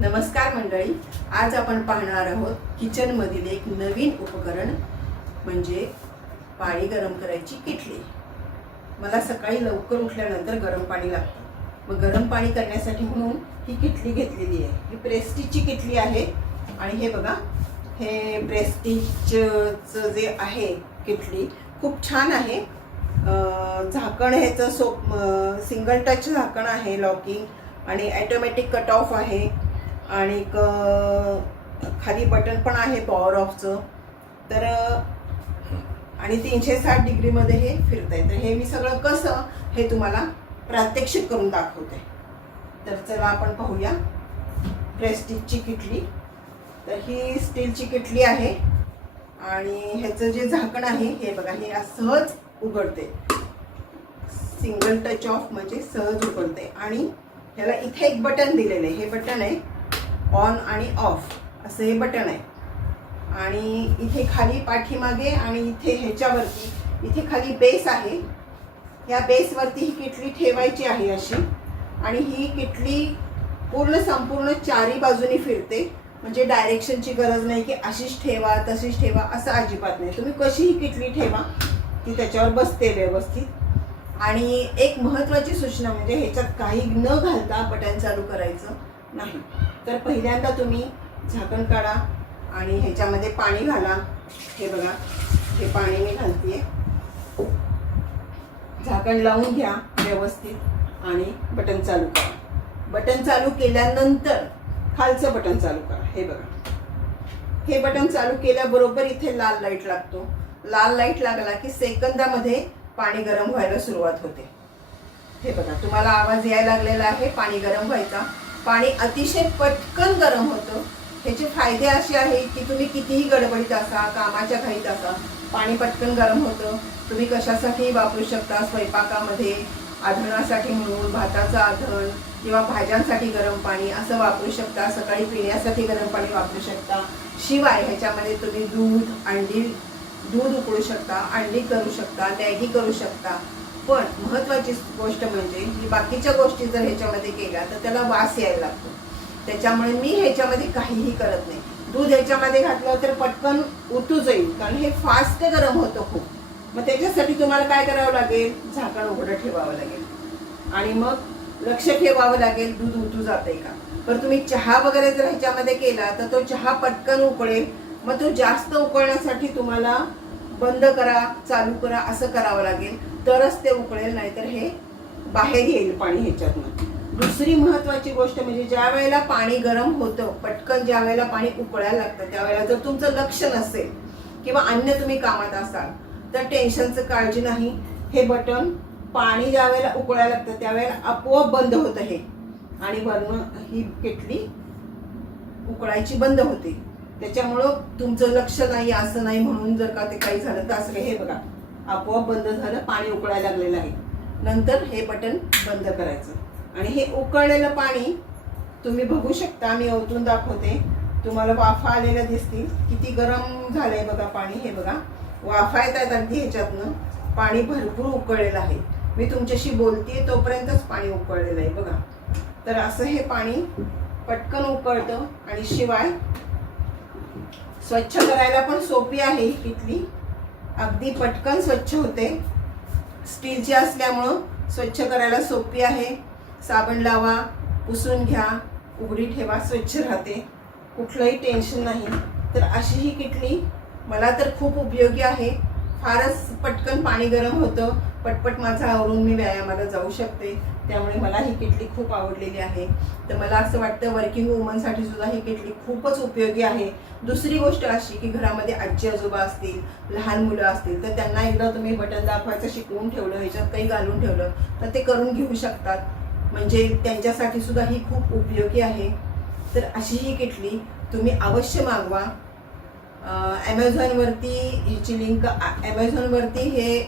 नमस्कार मंडळी आज आपण पाहणार आहोत किचनमधील एक नवीन उपकरण म्हणजे पाणी गरम करायची किटली. मला सकाळी लवकर उठल्यानंतर गरम पाणी लागतं. मग गरम पाणी करण्यासाठी म्हणून ही किटली घेतलेली आहे. ही प्रेस्टिजची किटली आहे. आणि हे बघा हे प्रेस्टिजचं जे आहे किटली खूप छान आहे. झाकण ह्याचं सोप सिंगल टच झाकण आहे लॉकिंग आणि ॲटोमॅटिक कट ऑफ आहे. आणि खाली बटन पण आहे पॉवर ऑफचं तर आणि तीनशे साठ डिग्रीमध्ये हे फिरतंय. तर हे मी सगळं कसं हे तुम्हाला प्रात्यक्षिक करून दाखवते. तर चला आपण पाहूया. प्रेस्टिजची किटली. तर ही स्टीलची किटली आहे. आणि ह्याचं जे झाकण आहे हे बघा हे आज सहज उघडते. सिंगल टच ऑफ म्हणजे सहज उघडते. आणि ह्याला इथे एक बटन दिलेलं आहे. हे बटन आहे ऑन आणि ऑफ असं हे बटन आहे. आणि इथे खाली पाठीमागे आणि इथे ह्याच्यावरती इथे खाली बेस आहे. ह्या बेसवरती ही किटली ठेवायची आहे अशी. आणि ही किटली पूर्ण संपूर्ण चारी बाजूनी फिरते. म्हणजे डायरेक्शनची गरज नाही की अशीच ठेवा तशीच ठेवा असं अजिबात नाही. तुम्ही कशीही किटली ठेवा ती त्याच्यावर बसते व्यवस्थित. आणि एक महत्त्वाची सूचना म्हणजे ह्याच्यात काही न घालता बटन चालू करायचं नाही. तर पहिल्यांदा तुम्ही झाकण काढा आणि ह्याच्यामध्ये पाणी घाला. हे बघा हे पाणी मी घालते झाकण लावून घ्या व्यवस्थित आणि बटन चालू करा. बटन चालू केल्यानंतर खालचं बटन चालू करा. हे बघा. हे बटन चालू केल्याबरोबर इथे लाल लाइट लागतो. लाल लाइट लागला की सेकंदामध्ये पाणी गरम व्हायला सुरुवात होते. हे बघा तुम्हाला आवाज यायला लागलेला आहे. पाणी गरम व्हायचा. पाणी अतिशय पटकन गरम होतं. ह्याचे फायदे असे आहेत की तुम्ही कितीही गडबडीत असा कामाच्या घाईत असा पाणी पटकन गरम होतं. तुम्ही कशासाठी वापरू शकता स्वयंपाकामध्ये आधणासाठी म्हणून भाताचं आधण किंवा भाज्यांसाठी गरम पाणी असं वापरू शकता. सकाळी पिण्यासाठी गरम पाणी वापरू शकता. शिवाय ह्याच्यामध्ये तुम्ही दूध अंडी दूध उकळू शकता अंडी करू शकता मॅगी करू शकता. पण महत्त्वाची गोष्ट म्हणजे की बाकीच्या गोष्टी जर ह्याच्यामध्ये केल्या तर त्याला वास यायला लागतो. त्याच्यामुळे मी ह्याच्यामध्ये काहीही करत नाही. दूध ह्याच्यामध्ये घातलं तर पटकन उतू जाईल कारण हे फास्ट गरम होतं खूप. मग त्याच्यासाठी तुम्हाला काय करावं लागेल? झाकण उघडं ठेवावं लागेल. आणि मग लक्ष ठेवावं लागेल दूध उतू जाते का? पण तुम्ही चहा वगैरे जर ह्याच्यामध्ये केला तर तो चहा पटकन उकळेल. मग तो जास्त उकळण्यासाठी तुम्हाला बंद करा चालू करा असं करावं लागेल. तरच ते उकळेल नाहीतर हे बाहेर येईल पाणी ह्याच्यातनं. दुसरी महत्वाची गोष्ट म्हणजे ज्या वेळेला पाणी गरम होतं पटकन ज्या वेळेला पाणी उकळायला लागतं त्यावेळेला जर तुमचं लक्ष नसेल किंवा अन्य तुम्ही कामात असाल तर टेन्शनचं काळजी नाही. हे बटन पाणी ज्या वेळेला उकळायला लागतं त्यावेळेला आपोआप बंद होतं हे. आणि वरनं ही केटली उकळायची बंद होते. त्याच्यामुळं तुमचं लक्ष नाही असं नाही म्हणून जर का ते काही झालं तर असं हे बघा. आपोआप बंद झालं पाणी उकळायला लागलेलं आहे. नंतर हे बटन बंद करायचं. आणि हे उकळलेलं पाणी तुम्ही बघू शकता मी ओतून दाखवते. तुम्हाला वाफा आलेल्या दिसतील. किती गरम झालंय बघा पाणी हे बघा. वाफा येत आहेत अगदी ह्याच्यातनं. पाणी भरपूर उकळलेलं आहे. मी तुमच्याशी बोलते तोपर्यंतच पाणी उकळलेलं आहे बघा. तर असं हे पाणी पटकन उकळतं आणि शिवाय स्वच्छ करायला पण सोपी आहे ही किटली अगदी पटकन स्वच्छ होते. स्टीलची असल्यामुळं स्वच्छ करायला सोपी आहे. साबण लावा पुसून घ्या उघडी ठेवा स्वच्छ राहते. कुठलंही टेन्शन नाही. तर अशी ही किटली मला तर खूप उपयोगी आहे. फारच पटकन पाणी गरम होतं. पटपट माझा आवरून मी व्यायामाला जाऊ शकते. त्यामुळे मला ही किटली खूप आवडलेली आहे. तर मला असं वाटतं वर्किंग वुमनसाठी सुद्धा ही किटली खूपच उपयोगी आहे. दुसरी गोष्ट अशी की घरामध्ये आजी आजोबा असतील लहान मुलं असतील तर त्यांना एकदा तुम्ही बटन दाखवायचं शिकवून ठेवलं ह्याच्यात काही घालून ठेवलं तर ते करून घेऊ शकतात. म्हणजे त्यांच्यासाठी सुद्धा ही खूप उपयोगी आहे. तर अशी ही किटली तुम्ही अवश्य मागवा. ॲमेझॉनवरती ह्याची लिंक ॲमेझॉनवरती हे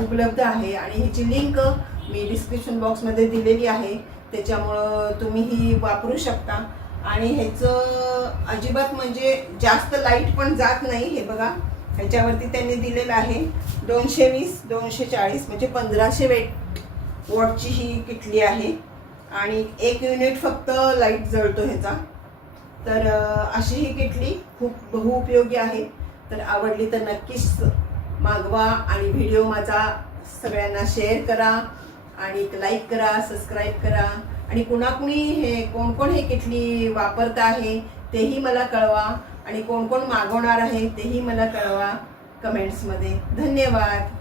उपलब्ध आहे आणि ह्याची लिंक मी डिस्क्रिप्शन बॉक्समध्ये दिलेली आहे. त्याच्यामुळं तुम्ही ही वापरू शकता. आणि ह्याचं अजिबात म्हणजे जास्त लाइट पण जात नाही हे बघा. ह्याच्यावरती त्यांनी दिलेलं आहे. दोनशे वीस दोनशे चाळीस म्हणजे पंधराशे वेट वॉटची ही किटली आहे. आणि एक युनिट फक्त लाइट जळतो ह्याचा. तर अशी ही किटली खूप बहुउपयोगी आहे. तर आवडली तर नक्कीच मागवा आणि व्हिडिओ माझा सगळ्यांना शेअर करा. आणि लाईक करा सबस्क्राईब करा. आणि कुणाकुणी हे कोण कोण हे किटली वापरत आहे तेही मला कळवा. आणि कोण कोण मागवणार आहे तेही मला कळवा. कमेंट्समध्ये धन्यवाद.